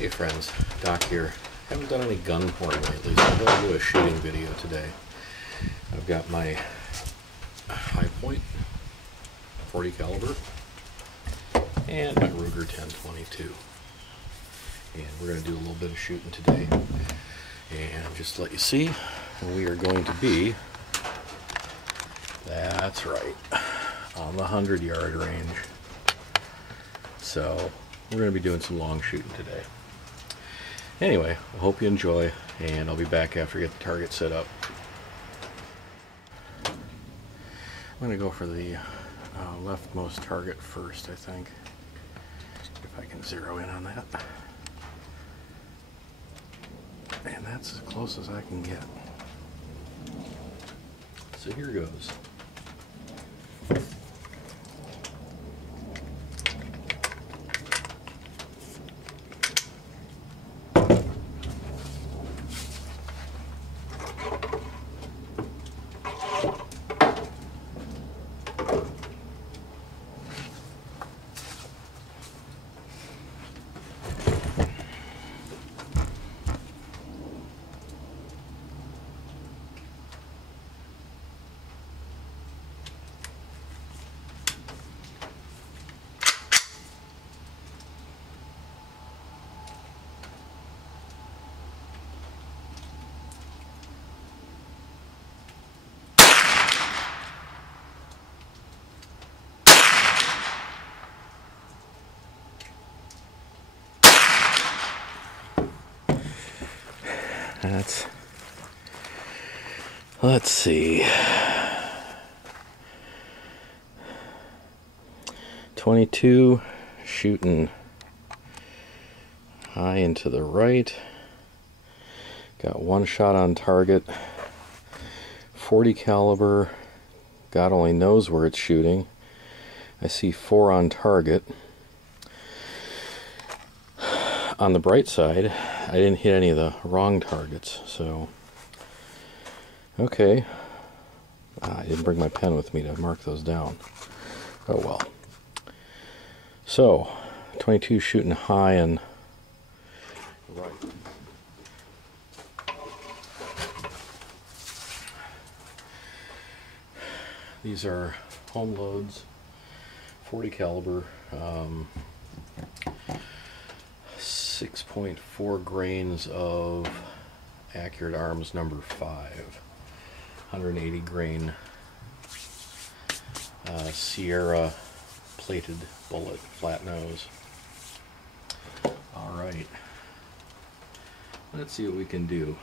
Hey friends, Doc here. Haven't done any gun porn lately, so I'm going to do a shooting video today. I've got my Hi-Point 40 caliber and my Ruger 10/22, and we're going to do a little bit of shooting today. And just to let you see, we are going to be, that's right, on the 100-yard range. So we're going to be doing some long shooting today. Anyway, I hope you enjoy, and I'll be back after I get the target set up. I'm going to go for the leftmost target first, I think, if I can zero in on that. And that's as close as I can get. So here goes. Let's see, 22 shooting high into the right, got one shot on target. 40 caliber, God only knows where it's shooting. I see 4 on target. On the bright side, I didn't hit any of the wrong targets, so okay. I didn't bring my pen with me to mark those down. Oh well. So, 22 shooting high and right. These are home loads, 40 caliber, 6.4 grains of Accurate Arms number 5. 180 grain Sierra plated bullet, flat nose. Alright, let's see what we can do.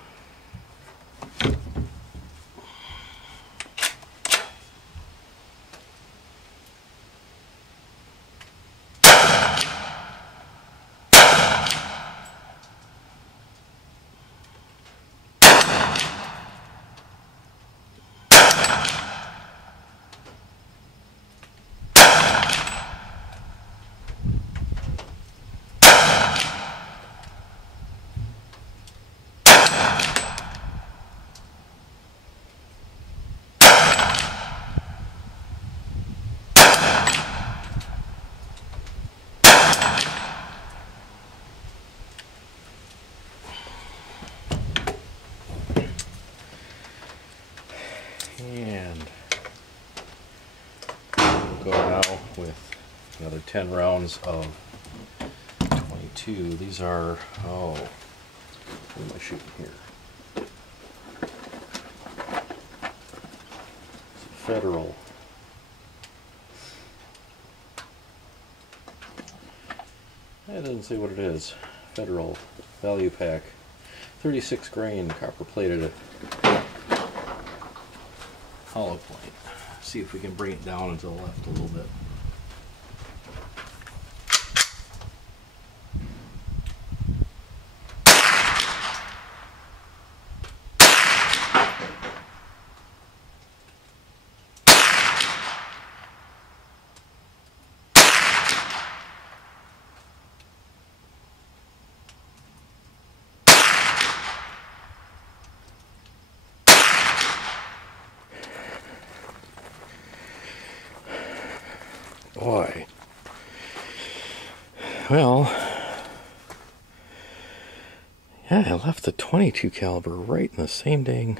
And we'll go now with another 10 rounds of 22. These are, oh, what am I shooting here? It's a Federal. It doesn't say what it is. Federal Value Pack. 36 grain copper plated hollow point. See if we can bring it down and to the left a little bit. Boy. Well, Yeah, I left the 22 caliber right in the same dang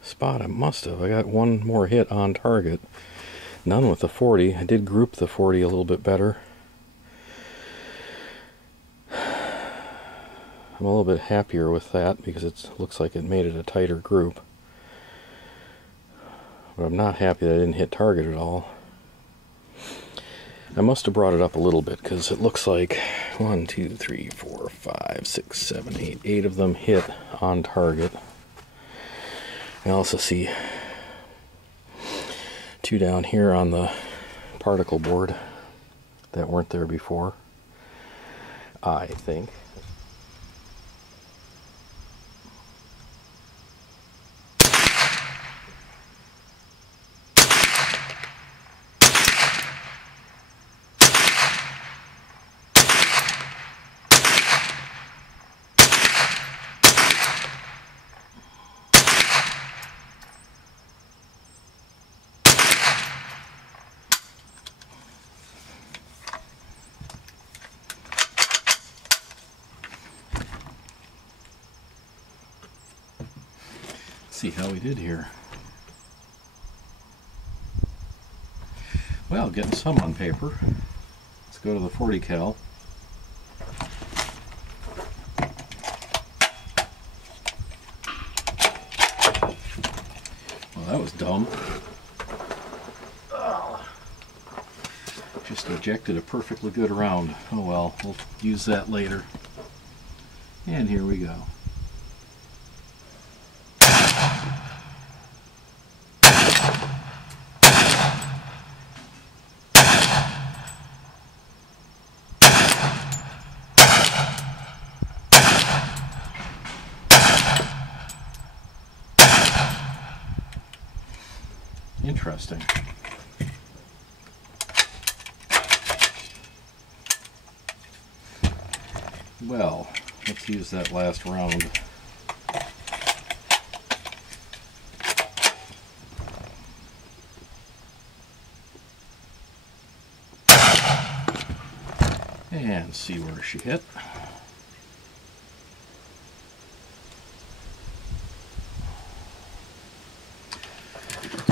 spot. I must have. I got one more hit on target. None with the 40. I did group the 40 a little bit better. I'm a little bit happier with that because it looks like it made it a tighter group. But I'm not happy that I didn't hit target at all. I must have brought it up a little bit because it looks like 1, 2, 3, 4, 5, 6, 7, 8. 8 of them hit on target. I also see 2 down here on the particle board that weren't there before, I think. See how we did here. Well, getting some on paper. Let's go to the 40 cal. Well, that was dumb. Just ejected a perfectly good round. Oh well, we'll use that later. And here we go. Interesting. Well, let's use that last round. And see where she hit.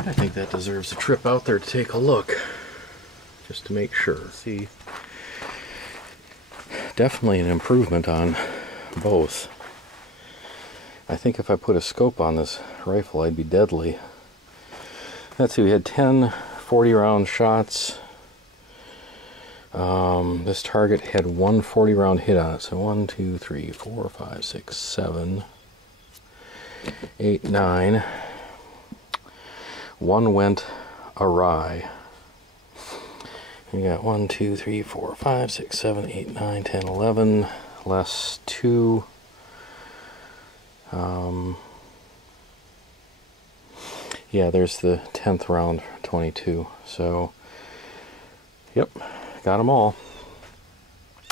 I think that deserves a trip out there to take a look, just to make sure. See, definitely an improvement on both. I think if I put a scope on this rifle, I'd be deadly. Let's see, we had 10 40-round shots. This target had one 40-round hit on it, so 1, 2, 3, 4, 5, 6, 7, 8, 9. One went awry. We got 1, 2, 3, 4, 5, 6, 7, 8, 9, 10, 11, less 2. Yeah, there's the 10th round, 22. So, yep, got them all.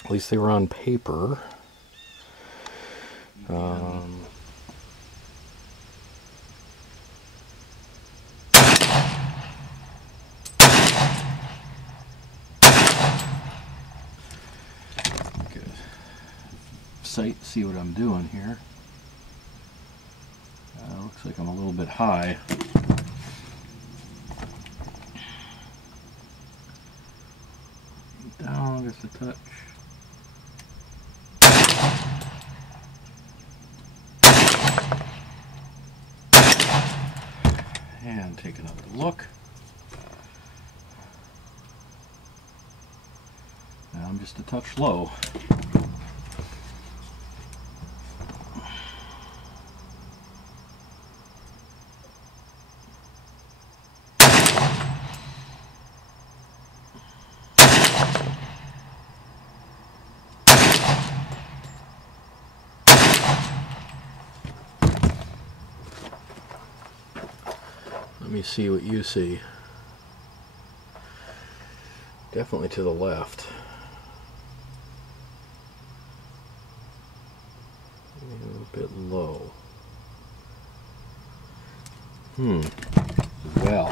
At least they were on paper. Sight, see what I'm doing here. Looks like I'm a little bit high. Down just a touch. And take another look. Now I'm just a touch low. Let me see what you see. Definitely to the left. A little bit low. Well.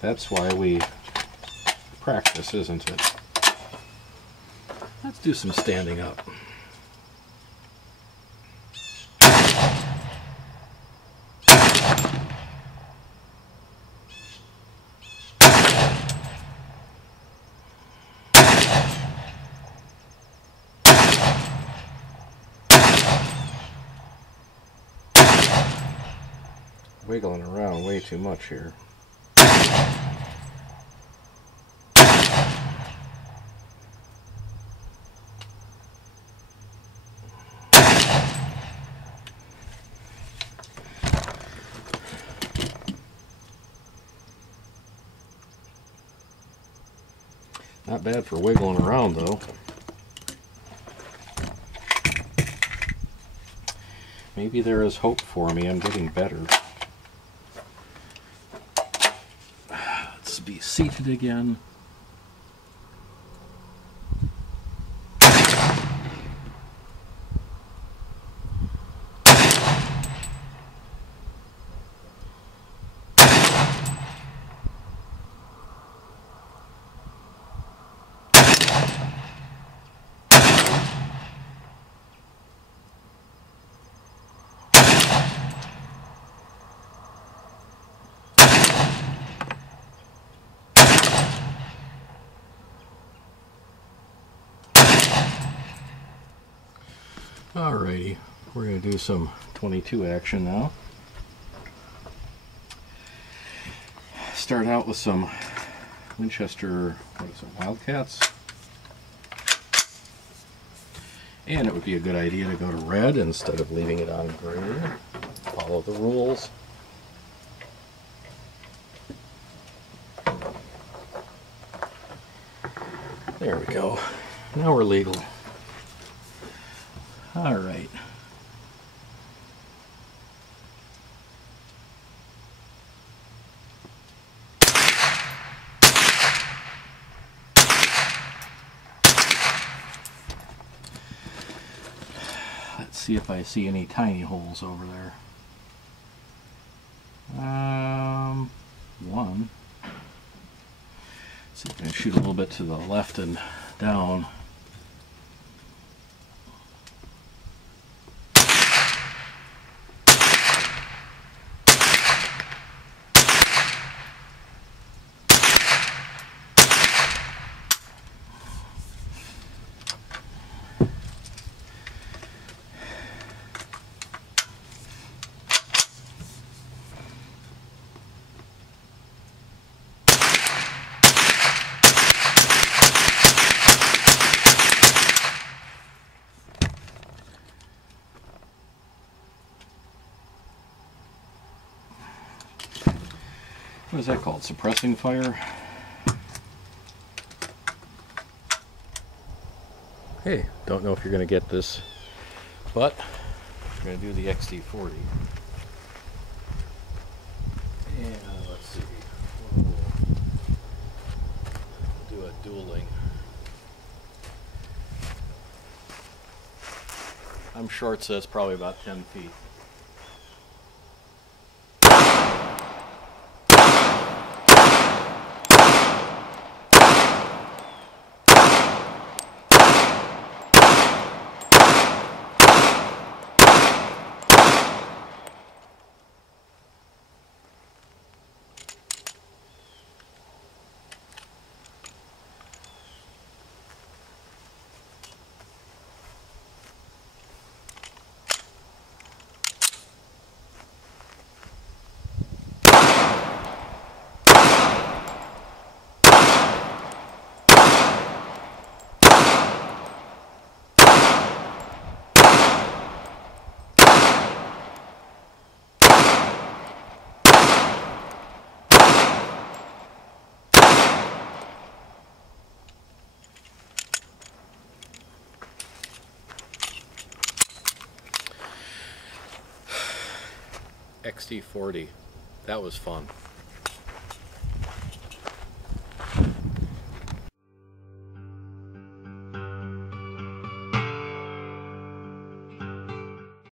That's why we practice, isn't it? Let's do some standing up. Wiggling around way too much here. Not bad for wiggling around though. Maybe there is hope for me. I'm getting better. Let's be seated again. Alrighty, we're going to do some 22 action now. Start out with some Winchester, what is it, Wildcats. And it would be a good idea to go to red instead of leaving it on green. Follow the rules. There we go. Now we're legal. All right. Let's see if I see any tiny holes over there. One. Let's see if I can shoot a little bit to the left and down. What is that called? Suppressing fire? Hey, don't know if you're going to get this, but we're going to do the XT40. And let's see. We'll do a dueling. I'm short, so it's probably about 10 feet. XT40. That was fun.